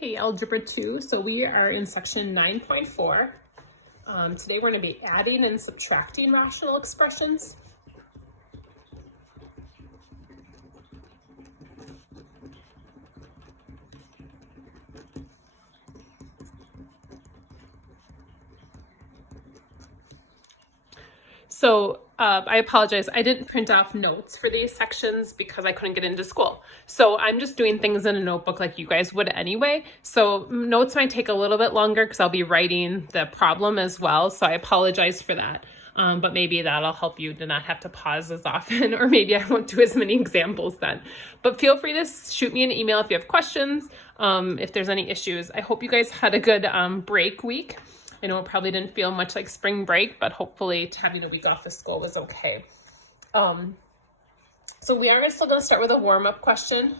Hey, Algebra 2. So we are in section 9.4. Today we're going to be adding and subtracting rational expressions. So I apologize, I didn't print off notes for these sections because I couldn't get into school. So I'm just doing things in a notebook like you guys would anyway. So notes might take a little bit longer because I'll be writing the problem as well. So I apologize for that. But maybe that'll help you to not have to pause as often, or maybe I won't do as many examples then. But feel free to shoot me an email if you have questions, if there's any issues. I hope you guys had a good break week. I know it probably didn't feel much like spring break, but hopefully having a week off of school was okay. So we are still going to start with a warm-up question.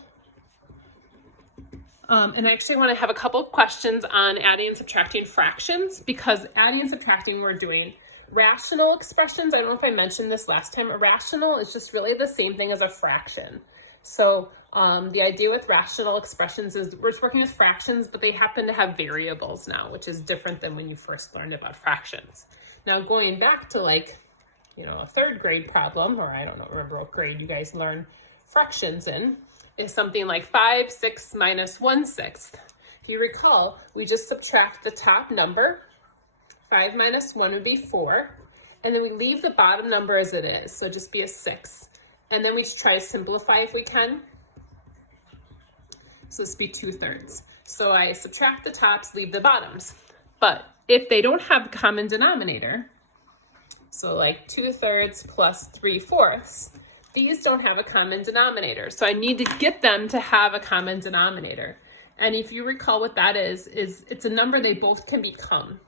And I actually want to have a couple questions on adding and subtracting fractions, because adding and subtracting we're doing rational expressions. I don't know if I mentioned this last time. A rational is just really the same thing as a fraction. So the idea with rational expressions is we're just working with fractions, but they happen to have variables now, which is different than when you first learned about fractions. Now going back to a third grade problem, or I don't remember what grade you guys learn fractions in, is something like 5/6 minus 1/6. If you recall, we just subtract the top number. 5 minus 1 would be 4, and then we leave the bottom number as it is, so just be a 6. And then we just try to simplify if we can. So this would be 2/3. So I subtract the tops, leave the bottoms. But if they don't have a common denominator, so like 2/3 plus 3/4, these don't have a common denominator. So I need to get them to have a common denominator. And if you recall what that is it's a number they both can become.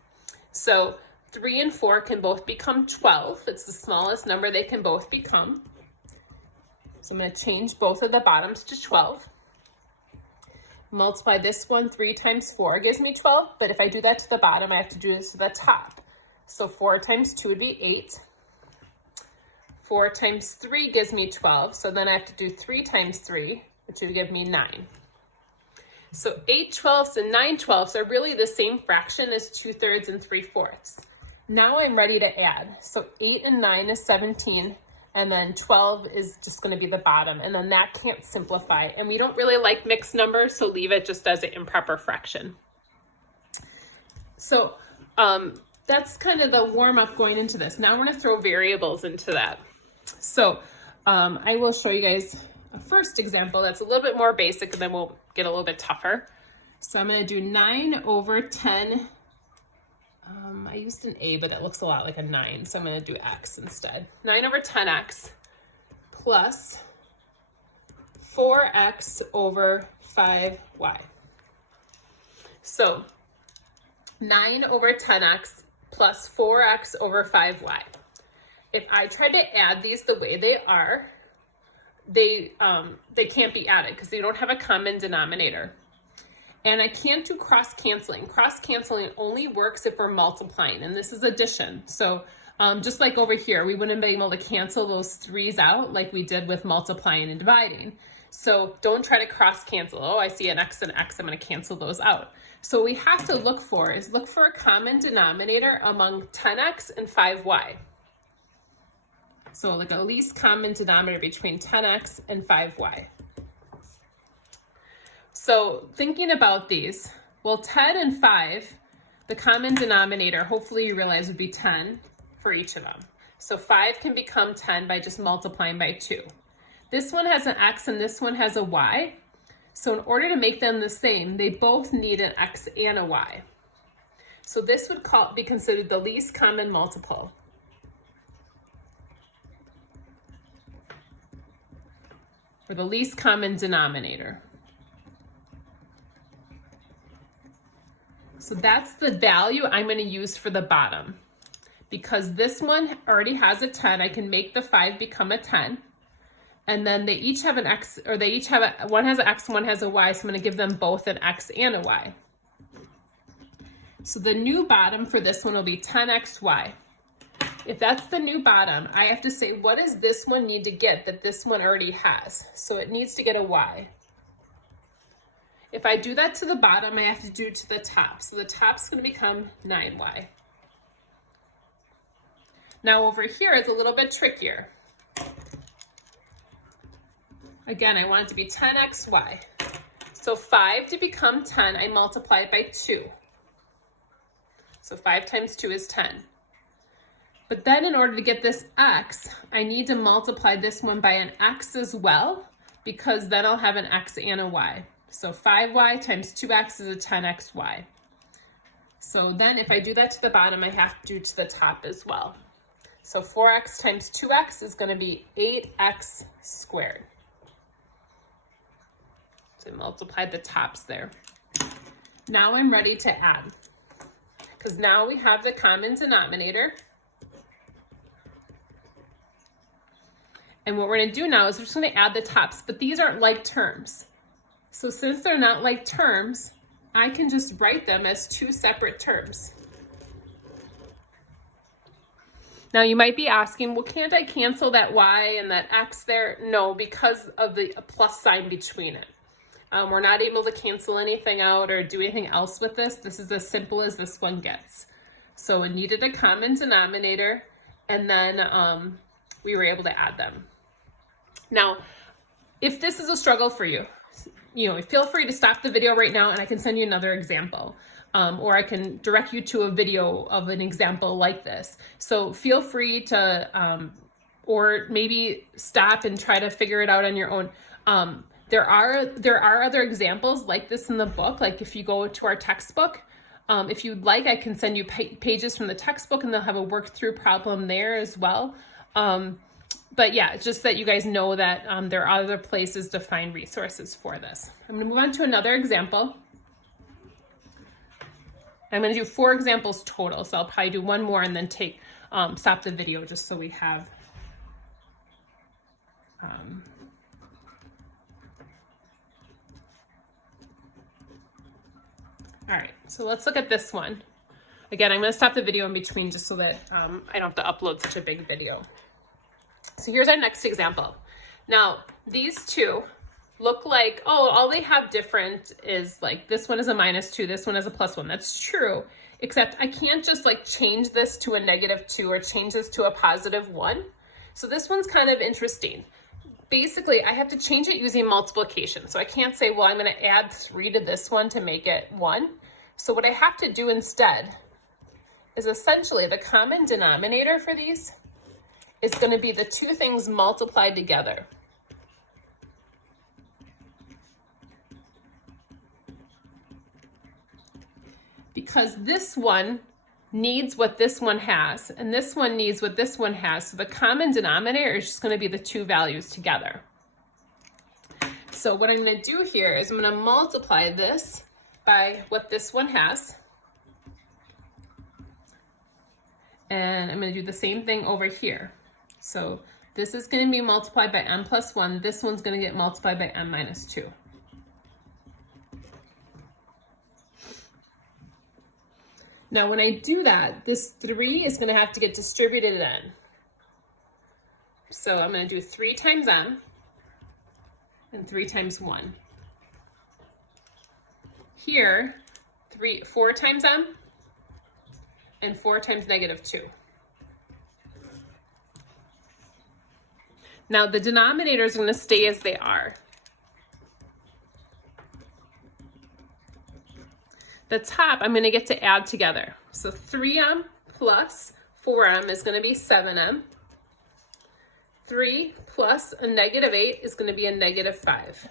So 3 and 4 can both become 12. It's the smallest number they can both become. So I'm going to change both of the bottoms to 12. Multiply this one, 3 times 4 gives me 12, but if I do that to the bottom, I have to do this to the top. So 4 times 2 would be 8. 4 times 3 gives me 12, so then I have to do 3 times 3, which would give me 9. So 8/12 and 9/12 are really the same fraction as 2/3 and 3/4. Now I'm ready to add. So 8 and 9 is 17. And then 12 is just going to be the bottom, and then that can't simplify. And we don't really like mixed numbers, so leave it just as an improper fraction. So that's kind of the warm-up going into this. Now we're going to throw variables into that. So I will show you guys a first example that's a little bit more basic, and then we'll get a little bit tougher. So I'm going to do 9/10. I used an A, but that looks a lot like a 9, so I'm going to do X instead. 9/10X plus 4X over 5Y. So 9/10X plus 4X over 5Y. If I try to add these the way they are, they can't be added because they don't have a common denominator. And I can't do cross-canceling. Cross-canceling only works if we're multiplying, and this is addition. So just like over here, we wouldn't be able to cancel those 3's out like we did with multiplying and dividing. So don't try to cross-cancel. Oh, I see an X and X, I'm going to cancel those out. So what we have to look for a common denominator among 10X and 5Y. So like a least common denominator between 10X and 5Y. So thinking about these, well, 10 and 5, the common denominator, hopefully you realize, would be 10 for each of them. So 5 can become 10 by just multiplying by 2. This one has an X and this one has a Y. So in order to make them the same, they both need an X and a Y. So this would be considered the least common multiple. Or the least common denominator. So that's the value I'm going to use for the bottom. Because this one already has a 10, I can make the 5 become a 10. And then they each have an X, or they each have one has an X, one has a Y, so I'm going to give them both an X and a Y. So the new bottom for this one will be 10XY. If that's the new bottom, I have to say, what does this one need to get that this one already has? So it needs to get a Y. If I do that to the bottom, I have to do it to the top. So the top's going to become 9y. Now over here, it's a little bit trickier. Again, I want it to be 10xy. So 5 to become 10, I multiply it by 2. So 5 times 2 is 10. But then in order to get this x, I need to multiply this one by an x as well, because then I'll have an x and a y. So 5y times 2x is a 10xy. So then if I do that to the bottom, I have to do to the top as well. So 4x times 2x is going to be 8x squared. So I multiplied the tops there. Now I'm ready to add, because now we have the common denominator. And what we're going to do now is we're just going to add the tops, but these aren't like terms. So since they're not like terms, I can just write them as two separate terms. Now you might be asking, well, can't I cancel that y and that x there? No, because of the plus sign between it. We're not able to cancel anything out or do anything else with this. This is as simple as this one gets. So it needed a common denominator, and then we were able to add them. Now, if this is a struggle for you, feel free to stop the video right now and I can send you another example. Or I can direct you to a video of an example like this. So feel free to, or maybe stop and try to figure it out on your own. There are other examples like this in the book. Like if you go to our textbook, if you'd like, I can send you pages from the textbook and they'll have a work through problem there as well. But yeah, just that you guys know that there are other places to find resources for this. I'm going to move on to another example. I'm going to do 4 examples total, so I'll probably do one more and then stop the video just so we have all right, so let's look at this one. Again, I'm going to stop the video in between just so that I don't have to upload such a big video. So here's our next example. Now, these two look like, oh, all they have different is like this one is a -2, this one is a +1. That's true, except I can't just like change this to a -2 or change this to a +1. So this one's kind of interesting. Basically, I have to change it using multiplication. So I can't say, well, I'm going to add 3 to this one to make it 1. So what I have to do instead is essentially the common denominator for these is going to be the two things multiplied together. Because this one needs what this one has, and this one needs what this one has. So the common denominator is just going to be the two values together. So what I'm going to do here is I'm going to multiply this by what this one has. And I'm going to do the same thing over here. So this is going to be multiplied by m plus 1. This one's going to get multiplied by m minus 2. Now, when I do that, this 3 is going to have to get distributed in. So I'm going to do 3 times m and 3 times 1. Here, 4 times m and 4 times -2. Now, the denominators are going to stay as they are. The top, I'm going to get to add together. So 3m plus 4m is going to be 7m. 3 plus a -8 is going to be a -5.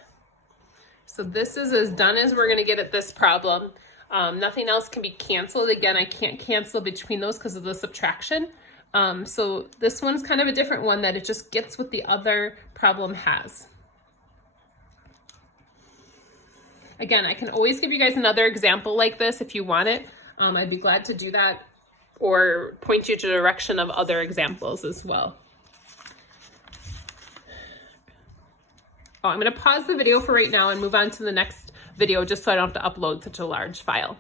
So this is as done as we're going to get at this problem. Nothing else can be canceled. Again, I can't cancel between those because of the subtraction. So this one's kind of a different one that it just gets what the other problem has. Again, I can always give you guys another example like this if you want it. I'd be glad to do that or point you to the direction of other examples as well. Oh, I'm going to pause the video for right now and move on to the next video just so I don't have to upload such a large file.